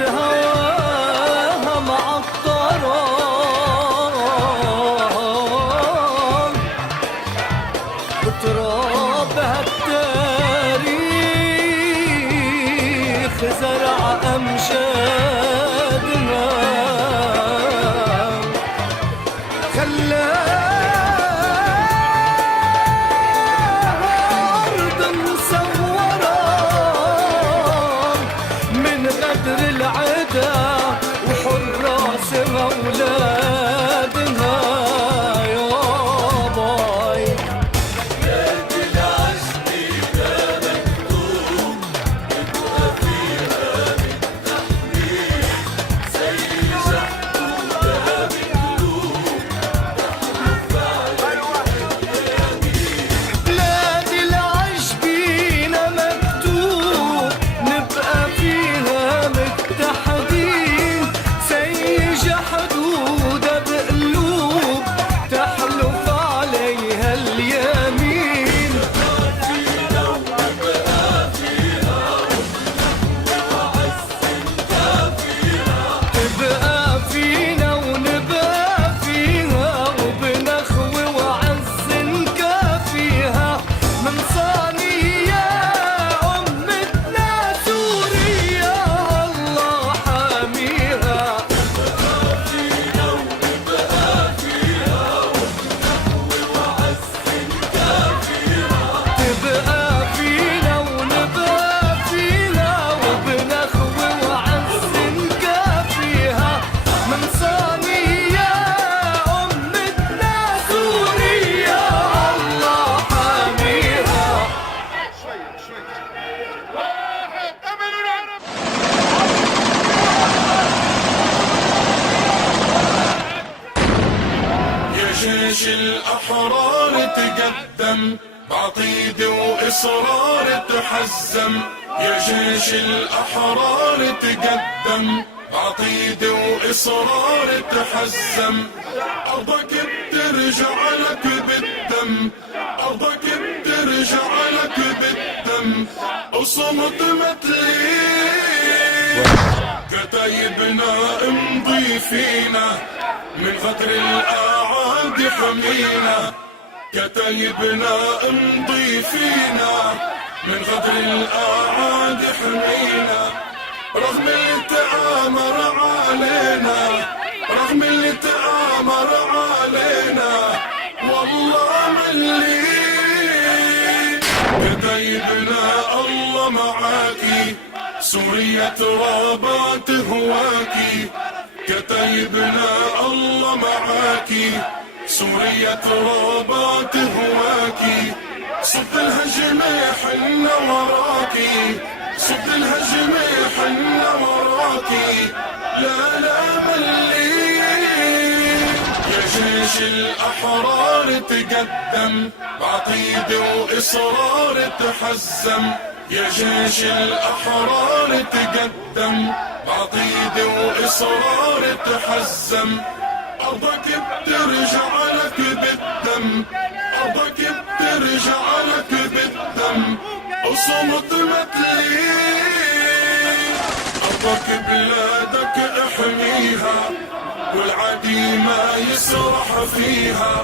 هواها معطرة بترابها التاريخ زرع أمجادنا خلاها أرض مصورة من غدر العدا وحراس أولادنا يا باي. نادي العزمي ده مكتوب يبقى فيها بالتحرير زي زحمه ده مقلوب تحلف على اليمين. بلاد العيش بينا مكتوب نبقى فيها متحدين سيج حدودها بقلوب تحلف عليها اليمين. فينا ونبقى فيها وعزمنا فيها تبقى فينا ونبقى فيها وبنخوي وعزنك فيها من صانية أمتنا سوريا الله حاميها. فينا ونبقى فيها وعزمنا فيها تبقى فينا ونبقى فيها وبنخوي وعزنك فيها من صانية أمتنا سوريا الله حاميها. يا جيش الأحرار تقدم بعقيدة وإصرار تحزم. يا جيش الأحرار تقدم بعقيدة وإصرار تحزم. أرضك بترجع لك بالدم، أرضك بترجع لك بالدم. اصمت متلي كتايبنا امضي فينا من غدر الأعادي حمينا. كتايبنا امضي فينا من غدر الأعادي حمينا. رغم اللي تآمر علينا، رغم اللي تآمر علينا والله ملي. كتايبنا الله معاكي سوريا ترابات هواكي. كتايبنا الله معاكي سوريا ترابات هواكي. صد الهجمة حنا وراكي، صد الهجمة حنا وراكي. لا لا ملي. يا جيش الأحرار تقدم بعقيدة وإصرار تحزم. يا جيش الأحرار تقدم بعقيدة وإصرار تحزم. أرضك بترجع لك بالدم، أرضك بترجع لك بالدم. اصمت متلي أرضك بلادك احميها والعدي ما يسرح فيها.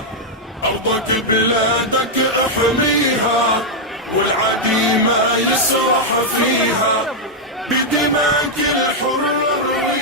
أرضك بلادك احميها والعدي ما يسرح فيها. بدماك الحرة